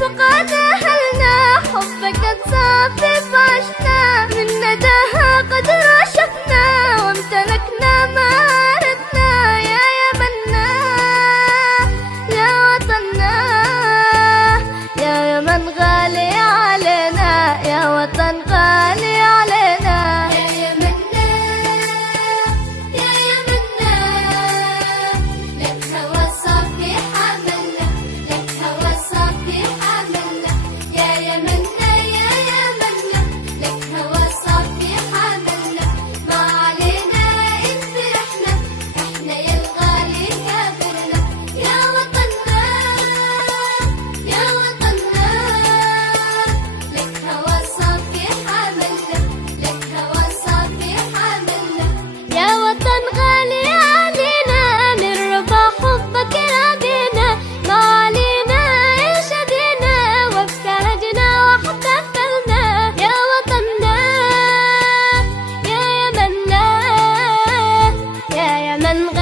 فقد أهلنا حبك صافي فعشنا من نداها قد رشفنا وامتلكنا ما أردنا يا يمنا يا وطننا يا يمن غالي علينا يا وطن غالي علينا يا يمنا يا يمنا لك هوى صافي حملنا لك هوى صافي حملنا يا يمنا يا يمنا لك هوى صافي حملنا ما علينا إن فرحنا احنا يا الغالي كابرنا يا وطننا يا وطننا لك هوى صافي حملنا لك هوى صافي حملنا يا وطن غالي علينا نرفع حبك ربنا ما علينا ايش ادينا وبكرجنا واحتفلنا يا وطننا يا يمنا يا يمن